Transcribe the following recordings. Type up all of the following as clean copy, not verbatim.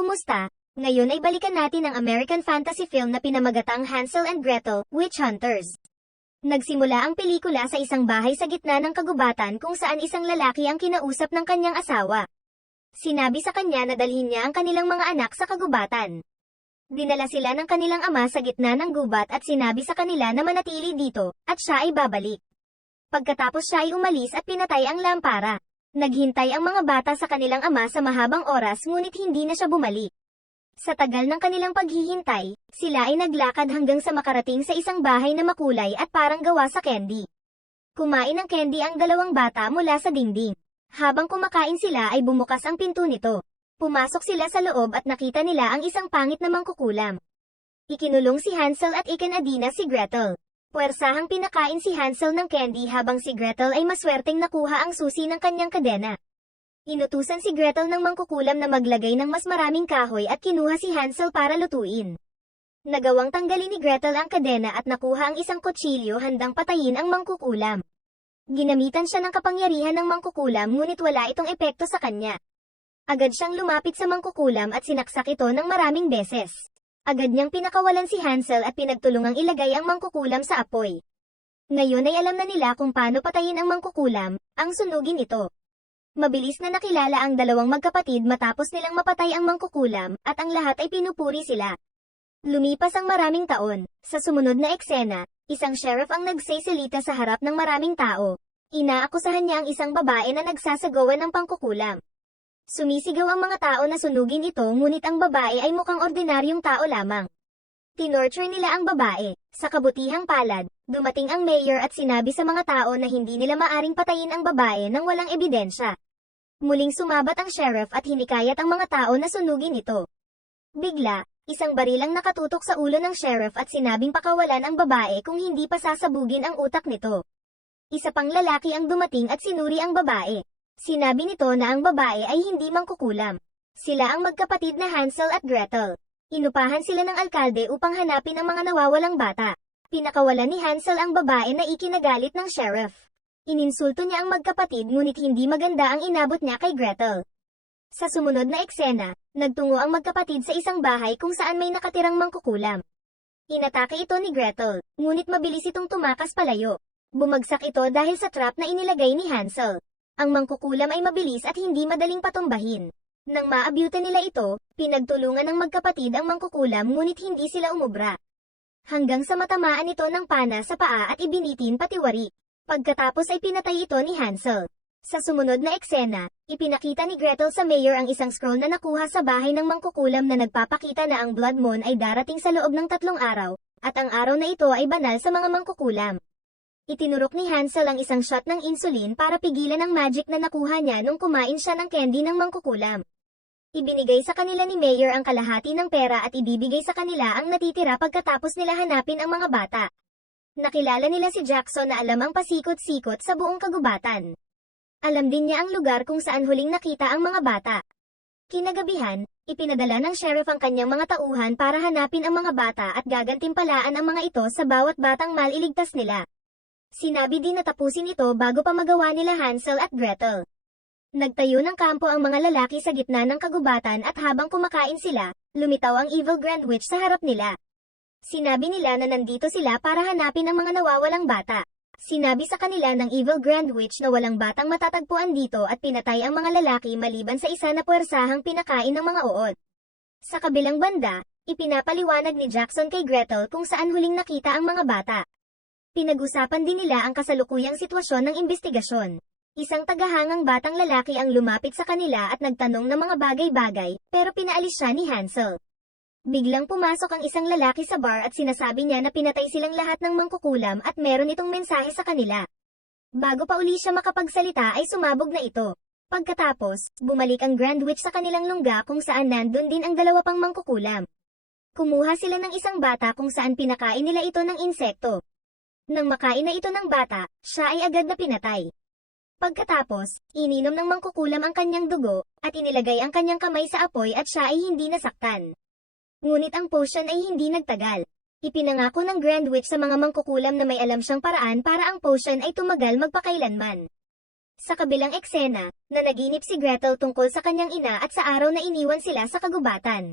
Kumusta? Ngayon ay balikan natin ang American fantasy film na pinamagatang Hansel and Gretel, Witch Hunters. Nagsimula ang pelikula sa isang bahay sa gitna ng kagubatan kung saan isang lalaki ang kinausap ng kanyang asawa. Sinabi sa kanya na dalhin niya ang kanilang mga anak sa kagubatan. Dinala sila ng kanilang ama sa gitna ng gubat at sinabi sa kanila na manatili dito, at siya ay babalik. Pagkatapos siya ay umalis at pinatay ang lampara. Naghintay ang mga bata sa kanilang ama sa mahabang oras ngunit hindi na siya bumalik. Sa tagal ng kanilang paghihintay, sila ay naglakad hanggang sa makarating sa isang bahay na makulay at parang gawa sa candy. Kumain ng candy ang dalawang bata mula sa dingding. Habang kumakain sila ay bumukas ang pinto nito. Pumasok sila sa loob at nakita nila ang isang pangit na mangkukulam. Ikinulong si Hansel at ikinadina si Gretel. Puwersahang pinakain si Hansel ng candy habang si Gretel ay maswerteng nakuha ang susi ng kanyang kadena. Inutusan si Gretel ng mangkukulam na maglagay ng mas maraming kahoy at kinuha si Hansel para lutuin. Nagawang tanggalin ni Gretel ang kadena at nakuha ang isang kutsilyo handang patayin ang mangkukulam. Ginamitan siya ng kapangyarihan ng mangkukulam ngunit wala itong epekto sa kanya. Agad siyang lumapit sa mangkukulam at sinaksak ito ng maraming beses. Agad niyang pinakawalan si Hansel at pinagtulungang ilagay ang mangkukulam sa apoy. Ngayon ay alam na nila kung paano patayin ang mangkukulam, ang sunugin ito. Mabilis na nakilala ang dalawang magkapatid matapos nilang mapatay ang mangkukulam, at ang lahat ay pinupuri sila. Lumipas ang maraming taon. Sa sumunod na eksena, isang sheriff ang nagsasalita sa harap ng maraming tao. Inaakusahan niya ang isang babae na nagsasagawa ng pangkukulam. Sumisigaw ang mga tao na sunugin ito ngunit ang babae ay mukhang ordinaryong tao lamang. Tinorture nila ang babae. Sa kabutihang palad, dumating ang mayor at sinabi sa mga tao na hindi nila maaring patayin ang babae nang walang ebidensya. Muling sumabat ang sheriff at hinikayat ang mga tao na sunugin ito. Bigla, isang baril ang nakatutok sa ulo ng sheriff at sinabing pakawalan ang babae kung hindi pa sasabugin ang utak nito. Isa pang lalaki ang dumating at sinuri ang babae. Sinabi nito na ang babae ay hindi mangkukulam. Sila ang magkapatid na Hansel at Gretel. Inupahan sila ng alkalde upang hanapin ang mga nawawalang bata. Pinakawalan ni Hansel ang babae na ikinagalit ng sheriff. Ininsulto niya ang magkapatid ngunit hindi maganda ang inabot niya kay Gretel. Sa sumunod na eksena, nagtungo ang magkapatid sa isang bahay kung saan may nakatirang mangkukulam. Inatake ito ni Gretel, ngunit mabilis itong tumakas palayo. Bumagsak ito dahil sa trap na inilagay ni Hansel. Ang mangkukulam ay mabilis at hindi madaling patumbahin. Nang maabyutan nila ito, pinagtulungan ng magkapatid ang mangkukulam ngunit hindi sila umubra. Hanggang sa matamaan ito ng pana sa paa at ibinitin patiwari. Pagkatapos ay pinatay ito ni Hansel. Sa sumunod na eksena, ipinakita ni Gretel sa mayor ang isang scroll na nakuha sa bahay ng mangkukulam na nagpapakita na ang blood moon ay darating sa loob ng 3 araw, at ang araw na ito ay banal sa mga mangkukulam. Itinurok ni Hansel ang isang shot ng insulin para pigilan ang magic na nakuha niya nung kumain siya ng candy ng mangkukulam. Ibinigay sa kanila ni Mayor ang kalahati ng pera at ibibigay sa kanila ang natitira pagkatapos nila hanapin ang mga bata. Nakilala nila si Jackson na alam ang pasikot-sikot sa buong kagubatan. Alam din niya ang lugar kung saan huling nakita ang mga bata. Kinagabihan, ipinadala ng sheriff ang kanyang mga tauhan para hanapin ang mga bata at gagantimpalaan ang mga ito sa bawat batang maliligtas nila. Sinabi din na tapusin ito bago pa magawa nila Hansel at Gretel. Nagtayo ng kampo ang mga lalaki sa gitna ng kagubatan at habang kumakain sila, lumitaw ang Evil Grand Witch sa harap nila. Sinabi nila na nandito sila para hanapin ang mga nawawalang bata. Sinabi sa kanila ng Evil Grand Witch na walang batang matatagpuan dito at pinatay ang mga lalaki maliban sa isa na puwersahang pinakain ng mga uod. Sa kabilang banda, ipinapaliwanag ni Jackson kay Gretel kung saan huling nakita ang mga bata. Pinag-usapan din nila ang kasalukuyang sitwasyon ng imbestigasyon. Isang tagahangang batang lalaki ang lumapit sa kanila at nagtanong ng mga bagay-bagay, pero pinaalis siya ni Hansel. Biglang pumasok ang isang lalaki sa bar at sinasabi niya na pinatay silang lahat ng mangkukulam at meron itong mensahe sa kanila. Bago pa uli siya makapagsalita ay sumabog na ito. Pagkatapos, bumalik ang Grand Witch sa kanilang lungga kung saan nandun din ang dalawa pang mangkukulam. Kumuha sila ng isang bata kung saan pinakain nila ito ng insekto. Nang makain na ito ng bata, siya ay agad na pinatay. Pagkatapos, ininom ng mangkukulam ang kanyang dugo, at inilagay ang kanyang kamay sa apoy at siya ay hindi nasaktan. Ngunit ang potion ay hindi nagtagal. Ipinangako ng Grand Witch sa mga mangkukulam na may alam siyang paraan para ang potion ay tumagal magpakailanman. Sa kabilang eksena, nanaginip si Gretel tungkol sa kanyang ina at sa araw na iniwan sila sa kagubatan.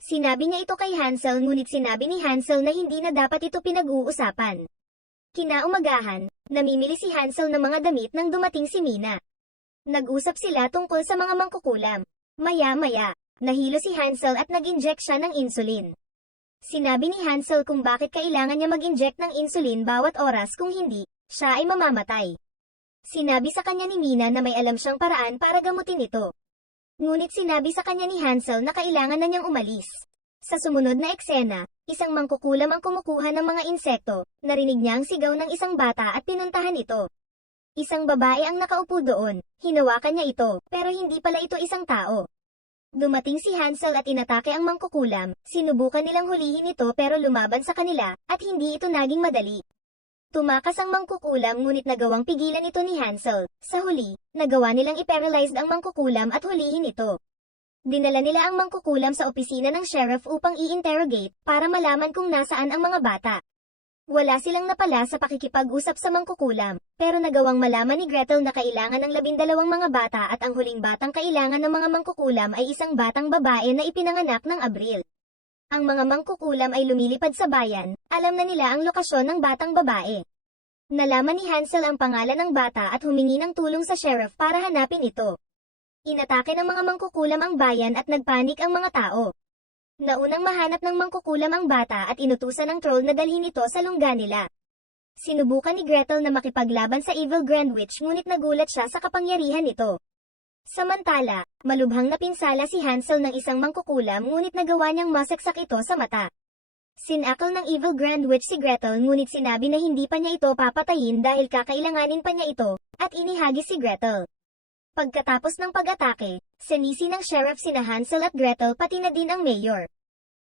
Sinabi niya ito kay Hansel ngunit sinabi ni Hansel na hindi na dapat ito pinag-uusapan. Kinaumagahan, namimili si Hansel ng mga damit nang dumating si Mina. Nag-usap sila tungkol sa mga mangkukulam. Maya-maya, nahilo si Hansel at nag-inject siya ng insulin. Sinabi ni Hansel kung bakit kailangan niya mag-inject ng insulin bawat oras kung hindi, siya ay mamamatay. Sinabi sa kanya ni Mina na may alam siyang paraan para gamutin ito. Ngunit sinabi sa kanya ni Hansel na kailangan na niyang umalis. Sa sumunod na eksena, isang mangkukulam ang kumukuha ng mga insekto, narinig niya ang sigaw ng isang bata at pinuntahan ito. Isang babae ang nakaupo doon, hinawakan niya ito, pero hindi pala ito isang tao. Dumating si Hansel at inatake ang mangkukulam, sinubukan nilang hulihin ito pero lumaban sa kanila, at hindi ito naging madali. Tumakas ang mangkukulam ngunit nagawang pigilan ito ni Hansel. Sa huli, nagawa nilang i-paralyzed ang mangkukulam at hulihin ito. Dinala nila ang mangkukulam sa opisina ng sheriff upang i-interrogate, para malaman kung nasaan ang mga bata. Wala silang napala sa pakikipag-usap sa mangkukulam, pero nagawang malaman ni Gretel na kailangan ng 12 mga bata at ang huling batang kailangan ng mga mangkukulam ay isang batang babae na ipinanganak ng Abril. Ang mga mangkukulam ay lumilipad sa bayan, alam na nila ang lokasyon ng batang babae. Nalaman ni Hansel ang pangalan ng bata at humingi ng tulong sa sheriff para hanapin ito. Inatake ng mga mangkukulam ang bayan at nagpanik ang mga tao. Naunang mahanap ng mangkukulam ang bata at inutusan ng troll na dalhin ito sa lungga nila. Sinubukan ni Gretel na makipaglaban sa Evil Grand Witch ngunit nagulat siya sa kapangyarihan nito. Samantala, malubhang napinsala si Hansel ng isang mangkukulam ngunit nagawa niyang masaksak ito sa mata. Sinakal ng Evil Grand Witch si Gretel ngunit sinabi na hindi pa niya ito papatayin dahil kakailanganin pa niya ito, at inihagis si Gretel. Pagkatapos ng pag-atake, sinisi ng sheriff sina Hansel at Gretel pati na din ang mayor.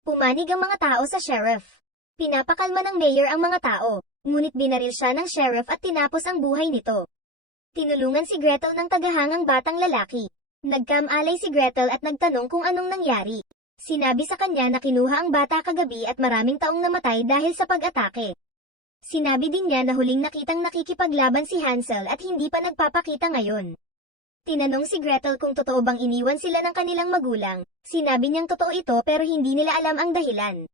Pumanig ang mga tao sa sheriff. Pinapakalma ng mayor ang mga tao, ngunit binaril siya ng sheriff at tinapos ang buhay nito. Tinulungan si Gretel ng tagahangang batang lalaki. Nagkamalay si Gretel at nagtanong kung anong nangyari. Sinabi sa kanya na kinuha ang bata kagabi at maraming taong namatay dahil sa pag-atake. Sinabi din niya na huling nakitang nakikipaglaban si Hansel at hindi pa nagpapakita ngayon. Tinanong si Gretel kung totoo bang iniwan sila ng kanilang magulang. Sinabi niyang totoo ito pero hindi nila alam ang dahilan.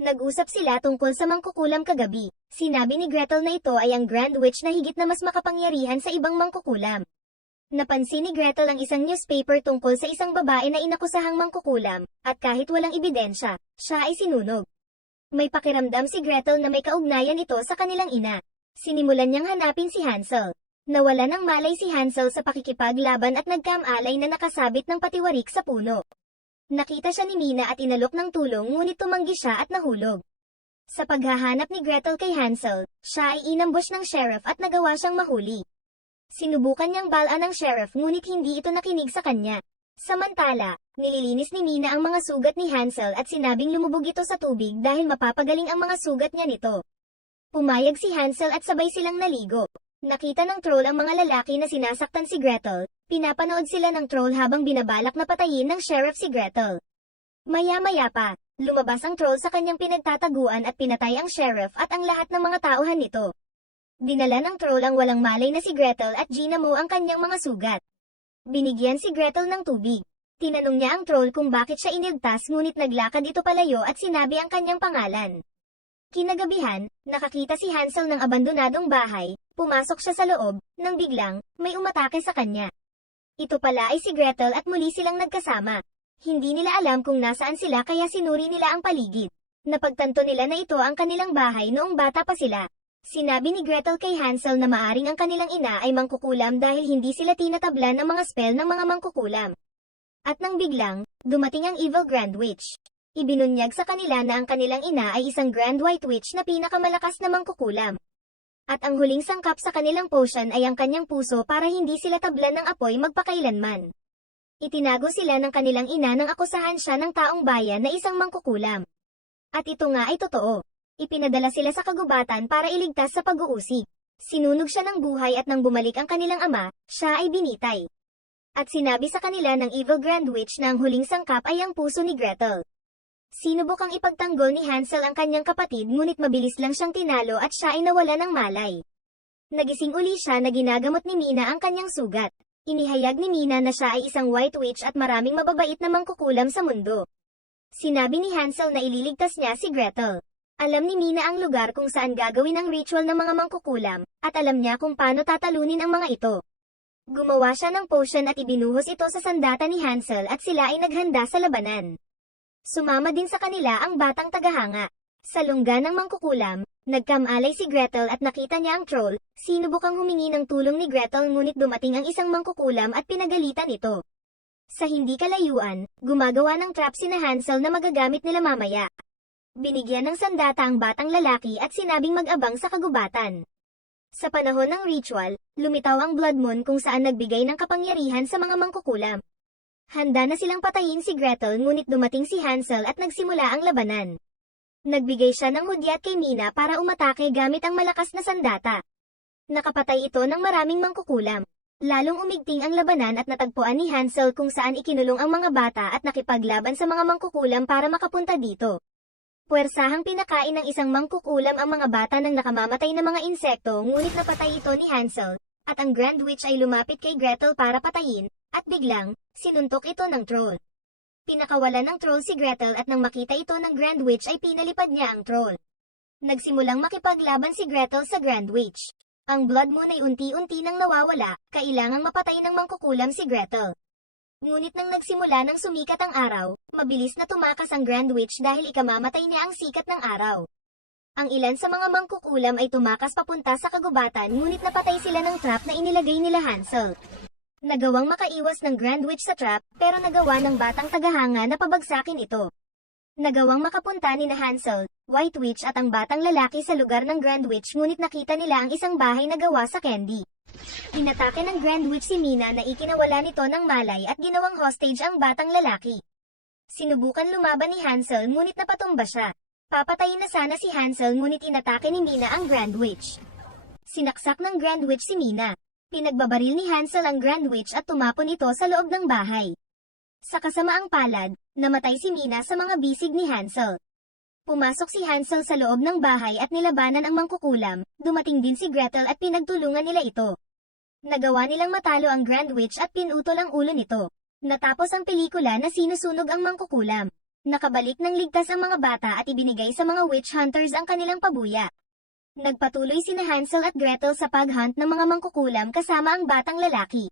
Nag-usap sila tungkol sa mangkukulam kagabi. Sinabi ni Gretel na ito ay ang Grand Witch na higit na mas makapangyarihan sa ibang mangkukulam. Napansin ni Gretel ang isang newspaper tungkol sa isang babae na inakusahang mangkukulam, at kahit walang ebidensya, siya ay sinunog. May pakiramdam si Gretel na may kaugnayan ito sa kanilang ina. Sinimulan niyang hanapin si Hansel. Nawala ng malay si Hansel sa pakikipaglaban at nagkamalay na nakasabit ng patiwarik sa puno. Nakita siya ni Mina at inalok ng tulong ngunit tumanggi siya at nahulog. Sa paghahanap ni Gretel kay Hansel, siya ay inambush ng sheriff at nagawa siyang mahuli. Sinubukan niyang balaan ng sheriff ngunit hindi ito nakinig sa kanya. Samantala, nililinis ni Mina ang mga sugat ni Hansel at sinabing lumubog ito sa tubig dahil mapapagaling ang mga sugat niya nito. Pumayag si Hansel at sabay silang naligo. Nakita ng troll ang mga lalaki na sinasaktan si Gretel. Pinapanood sila ng troll habang binabalak na patayin ng sheriff si Gretel. Maya-maya pa, lumabas ang troll sa kanyang pinagtataguan at pinatay ang sheriff at ang lahat ng mga tauhan nito. Dinala ng troll ang walang malay na si Gretel at ginamo ang kanyang mga sugat. Binigyan si Gretel ng tubig. Tinanong niya ang troll kung bakit siya iniltas ngunit naglakad ito palayo at sinabi ang kanyang pangalan. Kinagabihan, nakakita si Hansel ng abandonadong bahay, pumasok siya sa loob, nang biglang, may umatake sa kanya. Ito pala ay si Gretel at muli silang nagkasama. Hindi nila alam kung nasaan sila kaya sinuri nila ang paligid. Napagtanto nila na ito ang kanilang bahay noong bata pa sila. Sinabi ni Gretel kay Hansel na maaring ang kanilang ina ay mangkukulam dahil hindi sila tinatablan ng mga spell ng mga mangkukulam. At nang biglang, dumating ang Evil Grand Witch. Ibinunyag sa kanila na ang kanilang ina ay isang Grand White Witch na pinakamalakas na mangkukulam. At ang huling sangkap sa kanilang potion ay ang kanyang puso para hindi sila tablan ng apoy magpakailanman. Itinago sila ng kanilang ina nang akusahan siya ng taong bayan na isang mangkukulam. At ito nga ay totoo. Ipinadala sila sa kagubatan para iligtas sa pag-uusig. Sinunog siya ng buhay at nang bumalik ang kanilang ama, siya ay binitay. At sinabi sa kanila ng Evil Grand Witch na ang huling sangkap ay ang puso ni Gretel. Sinubukang ipagtanggol ni Hansel ang kanyang kapatid ngunit mabilis lang siyang tinalo at siya ay nawala ng malay. Nagising uli siya na ginagamot ni Mina ang kanyang sugat. Inihayag ni Mina na siya ay isang white witch at maraming mababait na mangkukulam sa mundo. Sinabi ni Hansel na ililigtas niya si Gretel. Alam ni Mina ang lugar kung saan gagawin ang ritual ng mga mangkukulam, at alam niya kung paano tatalunin ang mga ito. Gumawa siya ng potion at ibinuhos ito sa sandata ni Hansel at sila ay naghanda sa labanan. Sumama din sa kanila ang batang tagahanga. Sa lungga ng mangkukulam, nagkamalay si Gretel at nakita niya ang troll. Sinubukang humingi ng tulong ni Gretel ngunit dumating ang isang mangkukulam at pinagalitan ito. Sa hindi kalayuan, gumagawa ng trap sina Hansel na magagamit nila mamaya. Binigyan ng sandata ang batang lalaki at sinabing mag-abang sa kagubatan. Sa panahon ng ritual, lumitaw ang blood moon kung saan nagbigay ng kapangyarihan sa mga mangkukulam. Handa na silang patayin si Gretel ngunit dumating si Hansel at nagsimula ang labanan. Nagbigay siya ng hudyat kay Mina para umatake gamit ang malakas na sandata. Nakapatay ito ng maraming mangkukulam. Lalong umigting ang labanan at natagpuan ni Hansel kung saan ikinulong ang mga bata at nakipaglaban sa mga mangkukulam para makapunta dito. Puwersahang pinakain ng isang mangkukulam ang mga bata ng nakamamatay na mga insekto ngunit napatay ito ni Hansel, at ang Grand Witch ay lumapit kay Gretel para patayin, at biglang, sinuntok ito ng troll. Pinakawalan ng troll si Gretel at nang makita ito ng Grand Witch ay pinalipad niya ang troll. Nagsimulang makipaglaban si Gretel sa Grand Witch. Ang blood moon ay unti-unti nang nawawala, kailangang mapatay ng mangkukulam si Gretel. Ngunit nang nagsimula ng sumikat ang araw, mabilis na tumakas ang Grand Witch dahil ikamamatay niya ang sikat ng araw. Ang ilan sa mga mangkukulam ay tumakas papunta sa kagubatan ngunit napatay sila ng trap na inilagay nila Hansel. Nagawang makaiwas ng Grand Witch sa trap, pero nagawa ng batang tagahanga na pabagsakin ito. Nagawang makapunta ni na Hansel, White Witch at ang batang lalaki sa lugar ng Grand Witch ngunit nakita nila ang isang bahay na gawa sa candy. Inatake ng Grand Witch si Mina na ikinawala nito ng malay at ginawang hostage ang batang lalaki. Sinubukan lumaban ni Hansel ngunit napatumba siya. Papatayin na sana si Hansel ngunit inatake ni Mina ang Grand Witch. Sinaksak ng Grand Witch si Mina. Pinagbabaril ni Hansel ang Grand Witch at tumapon ito sa loob ng bahay. Sa kasamaang palad, namatay si Mina sa mga bisig ni Hansel. Pumasok si Hansel sa loob ng bahay at nilabanan ang mangkukulam, dumating din si Gretel at pinagtulungan nila ito. Nagawa nilang matalo ang Grand Witch at pinutol ang ulo nito. Natapos ang pelikula na sinusunog ang mangkukulam. Nakabalik ng ligtas ang mga bata at ibinigay sa mga witch hunters ang kanilang pabuya. Nagpatuloy sina Hansel at Gretel sa paghunt ng mga mangkukulam kasama ang batang lalaki.